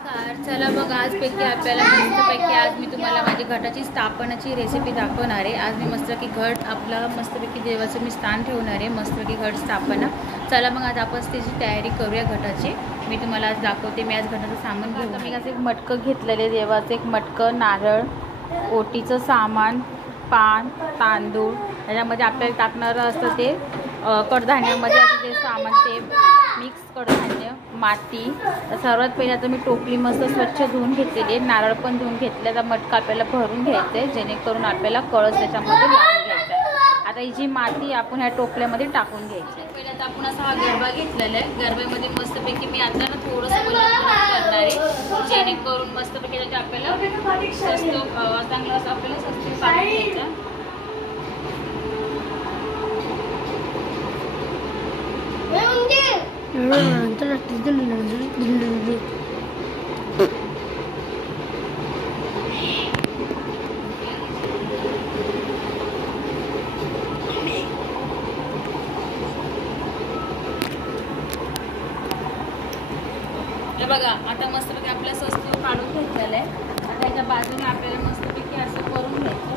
नमस्कार. चला बघ, आजपैकी आपल्याला मस्तपैकी आज मी तुम्हाला माझी घटाची स्थापनाची रेसिपी दाखवणार आहे. आज मी मस्तपैकी घट आपला मस्तपैकी देवाचं मी स्थान ठेवणार आहे. मस्तपैकी घट स्थापना. चला मग आज आपण त्याची तयारी करूया घटाची. मी तुम्हाला आज दाखवते. मी आज घटाचं सामान घेऊन मी आज एक मटकं घेतलेले, देवाचं एक मटकं, नारळ, ओटीचं सामान, पान, तांदूळ, त्याच्यामध्ये आपल्याला टाकणारं असतं ते कडधान्यामध्ये असं ते सामान, ते मिक्स कडधान्य, माती. तर सर्वात पहिले आता मी टोपली मस्त स्वच्छ धुवून घेतलेली आहे. नारळ पण धुवून घेतले. आता मटका आपल्याला भरून घ्यायचं आहे, जेणेकरून आपल्याला कळस त्याच्यामध्ये लावून घ्यायचा आहे. आता ही जी माती आपण ह्या टोपल्यामध्ये टाकून घ्यायची. पहिले आता आपण असा हा गरबा घेतलेला आहे. गरब्यामध्ये मस्तपैकी मी आता ना थोडंसं करणार आहे, जेणेकरून मस्तपैकी त्याच्या आपल्याला स्वस्त चांगलं असं आपल्याला स्वस्त काढून घ्यायचं. बघा आता मस्तपैकी आपल्या स्वस्त काढून घेतलेलं आहे. आता याच्या बाजूने आपल्याला मस्तपैकी असं करून घ्यायचं.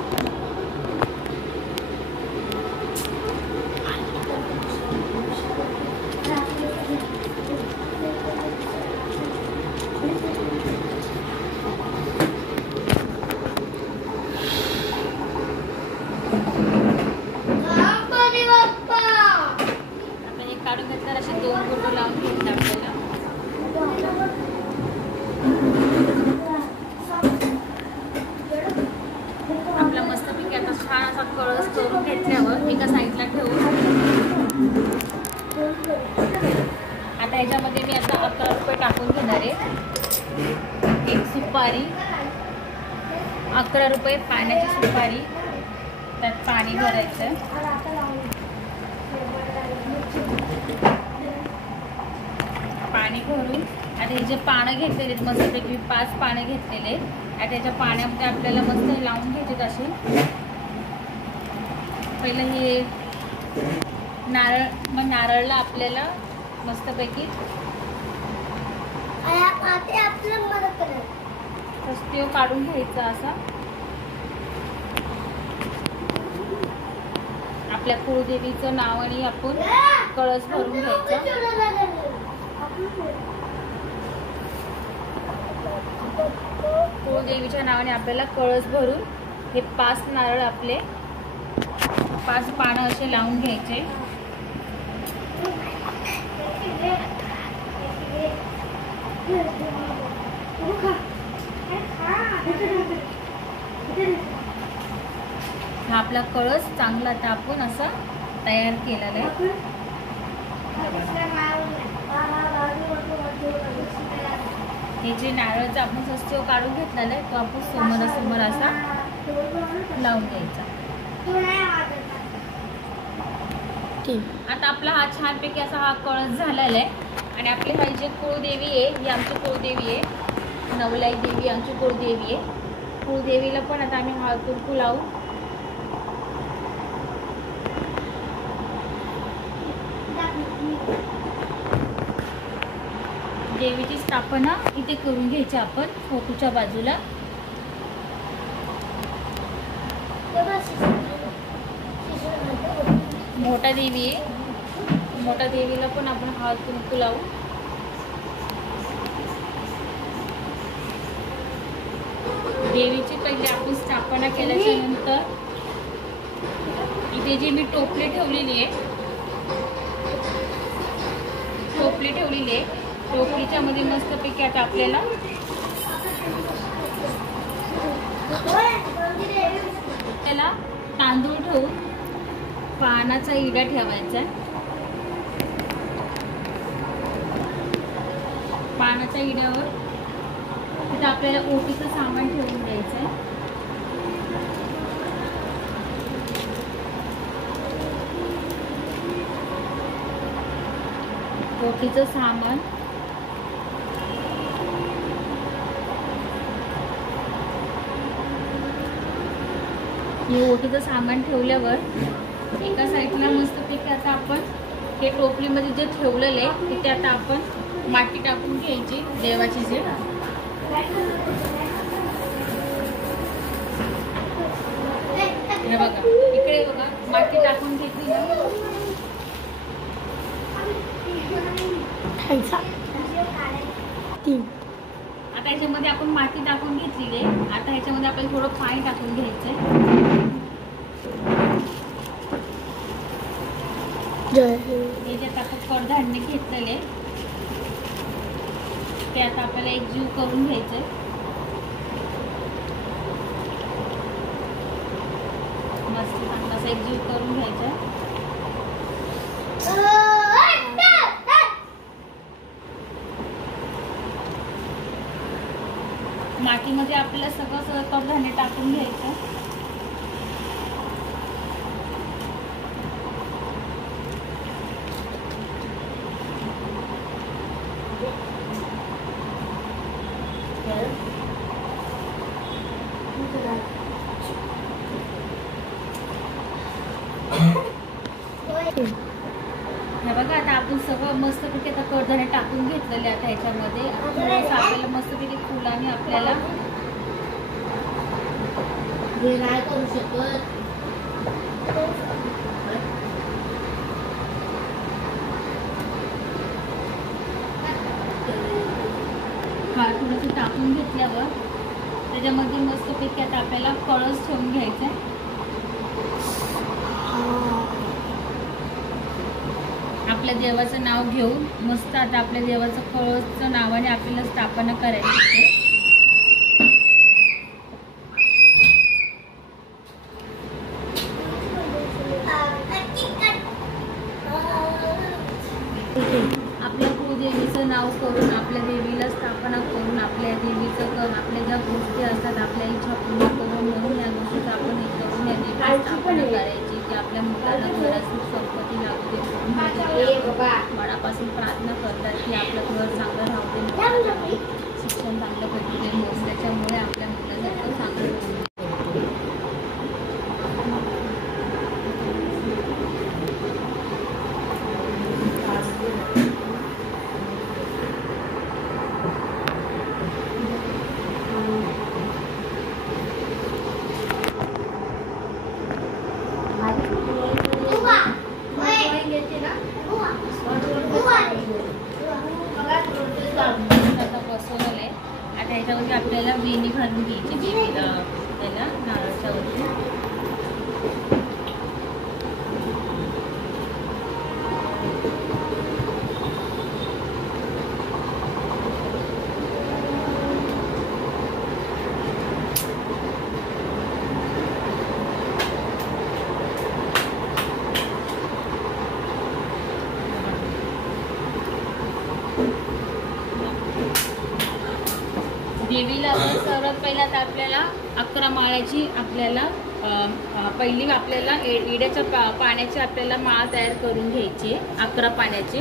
आता हे काढून घेतल्यावर असे 2 बोटं लावून घ्यायचे आपल्याला. आपला मस्तपैकी आता छान असा कळस करून घेतल्यावर एका साईडला ठेवून आता ह्याच्यामध्ये मी आता 11 रुपये टाकून घेणार आहे. एक सुपारी, 11 रुपये पाण्याची सुपारी, त्यात पाणी भरायचं. पाणी भरून आता हे जे पानं घेतलेले आहेत मस्तपैकी 5 पानं घेतलेले. आता त्याच्या पाण्यामध्ये आपल्याला मस्त लावून घ्यायचे. असे पहिलं हे नारळ, मग नारळला आपल्याला मस्तपैकी रस्ते काढून घ्यायचा. असा आपल्या कुळदेवीचं नावाने आपण कळस भरून घ्यायचा. कुळदेवीच्या नावाने आपल्याला कळस भरून हे 5 नारळ, आपले 5 पानं असे लावून घ्यायचे. हा आपला कळस चांगला आता आपण असा तयार केलेला आहे. हे जे नारळाचं आपण सस्ते काढून घेतलेला आहे तो आपण समोरासमोर असा लावून घ्यायचा. आता आपला हा छानपैकी असा हा कळस झालेला आहे. आणि आपली हा जी कुळदेवी आहे, ही आमची कुळदेवी आहे. नवलाई देवी आमची कुळदेवी आहे. कुळदेवीला पण आता आम्ही हा कुंकू लावून देवीची स्थापना इथे करून घ्यायची आपण फोटोच्या बाजूला. मोठा देवी आहे, मोठ्या देवीला पण आपण हळद कुंकू लावू. देवीची पहिले आपण स्थापना केल्याच्या नंतर इथे जी मी टोपली ठेवलेली आहे, टोपलीच्या मध्ये मस्तपैकी आता आपल्याला त्याला तांदूळ ठेवून पानाचा इडा ठेवायचा. पानाच्या इड्यावर तिथं आपल्याला ओटीचं सामान ठेवून द्यायचं आहे. ओटीचं सामान, हे ओटीचं सामान ठेवल्यावर एका साईडला मस्तपैकी आता आपण हे टोपलीमध्ये जे ठेवलेलं आहे तिथे आता आपण माती टाकून घ्यायची देवाची. जे हे बघा इकडे बघा माती टाकून घेतली ना. आता ह्याच्यामध्ये आपण माती टाकून घेतलेली आहे. आता ह्याच्यामध्ये आपल्याला थोडं पाणी टाकून घ्यायचंय. हे जे आता आपण कडधान्य घेतलेले ते आता आपल्याला एकजीव करून घ्यायचंय. मस्त चांगला असं एकजीव करून घ्यायचंय. मातीमध्ये आपल्याला सगळं कडधान्य टाकून घ्यायचं. हे बघा आता आपण सगळं मस्तपैकी आता कडधान्य टाकून घेतलेले. आता ह्याच्यामध्ये आपल्याला मस्तपैकी फुलाने आपल्याला नाही करू शकत. हा थोडंसं टाकून घेतल्यावर त्याच्यामध्ये मस्तपैकी आता आपल्याला कळस ठेवून घ्यायचा आहे. आपल्या देवाचं नाव घेऊन मस्त आता आपल्या देवाचं कळसचं नावाने आपल्याला स्थापना करायची. आपल्या कुलदेवीचं नाव करून आपल्या देवीला स्थापना करून आपल्या देवीचं करून आपल्या ज्या गोष्टी असतात आपल्या इच्छा पूर्ण करून म्हणून या गोष्टीचं आपण हे करून या देवीला स्थापना करायची की आपल्या मुलाला घरात सुख संपत्ती लागू दे. मनापासून प्रार्थना करतात की आपलं घर चांगलं राहू दे, शिक्षण चांगलं भेटू दे. त्याच्यामुळे आपल्या मुलाचं चांगलं बसवलेलं आहे. आता ह्याच्यामध्ये आपल्याला वेणी घालून घ्यायची देवीला त्याला नारळाच्या वरती. देवीला सर्वात पहिला तर आपल्याला 11 माळ्याची आपल्याला पहिली आपल्याला इड्याच्या पाण्याची आपल्याला माळ तयार करून घ्यायची. 11 पाण्याची.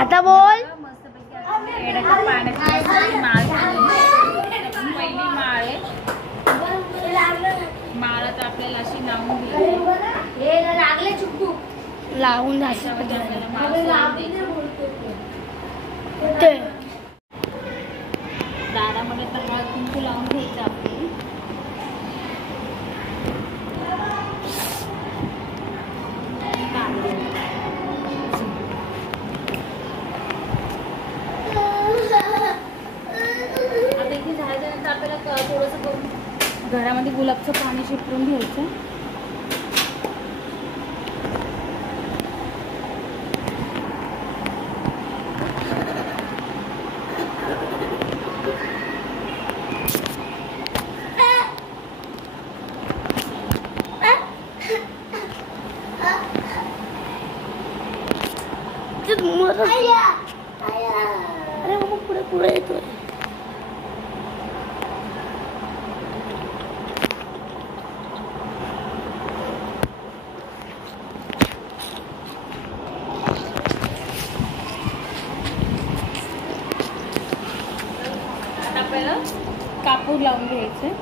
आता बोल. मस्तपैकी इड्याच्या पाण्याची माळ पहिली माळ आहे. माळ तर आपल्याला अशी लावून घ्यायची. लावून दारामध्ये तर हळद कुंकू लावून घ्यायचं आपली. आता इथे झाल्यानंतर आपल्याला थोडंसं करून घरामध्ये गुलाबचं पाणी शिपरून घ्यायचं. अरे बाबा पुढे पुढे येतोय. आता आपल्याला कापूर लावून घ्यायचे.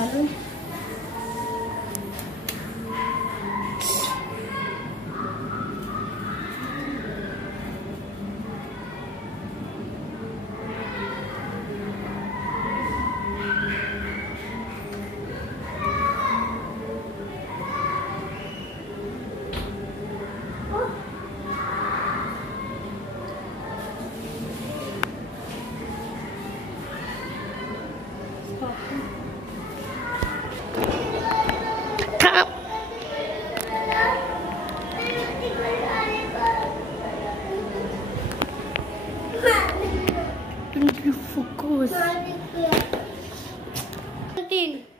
चालू focus. 13.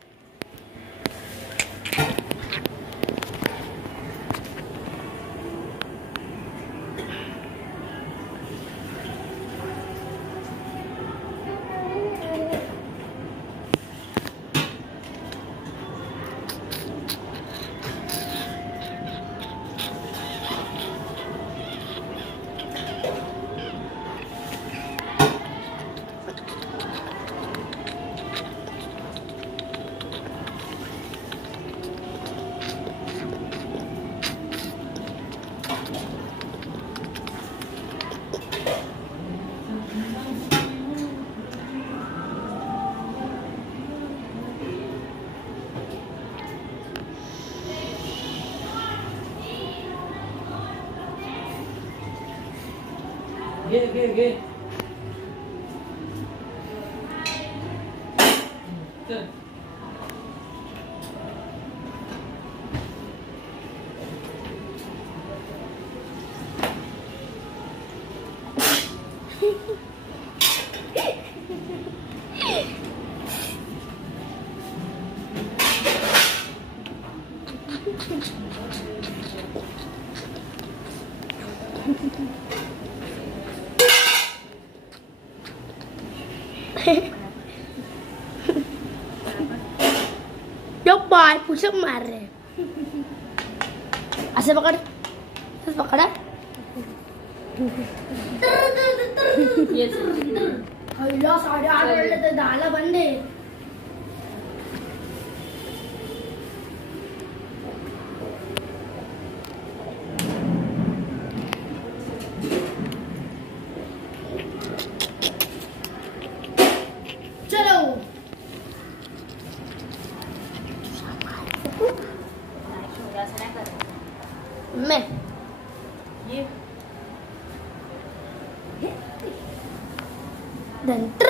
घे चल Yo बाय पुशअप मार रहे ऐसे पकड़ ऐसे पकड़ा हल्ला 8:30 वाजले तर 10ला बंद आहे मैं ये दंत्र